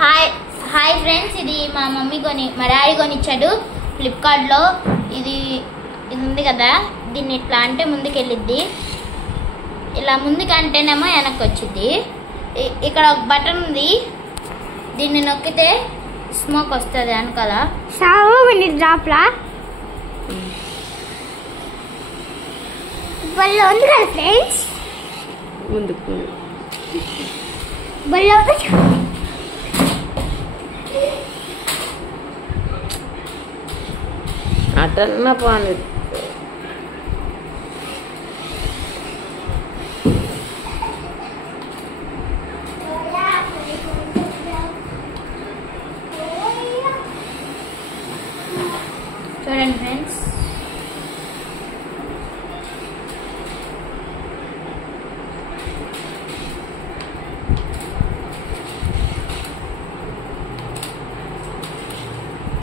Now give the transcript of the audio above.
Hi hi friends, ఇది మా daddy కొనిచ్చాడు ఫ్లిప్కార్ట్లో. ఇది ఉంది కదా, దీన్ని ఇట్లా అంటే ముందుకెళ్ళిద్ది, ఇలా ముందుకంటేనేమో వెనక్కి వచ్చింది. ఇక్కడ ఒక బటన్ ఉంది, దీన్ని నొక్కితే స్మోక్ వస్తుంది వెనకాల. డ్రాప్లా బల్లో ఉంది కదా ఫ్రెండ్స్, ముందుకు బల్లో అటన్నా పోనీ.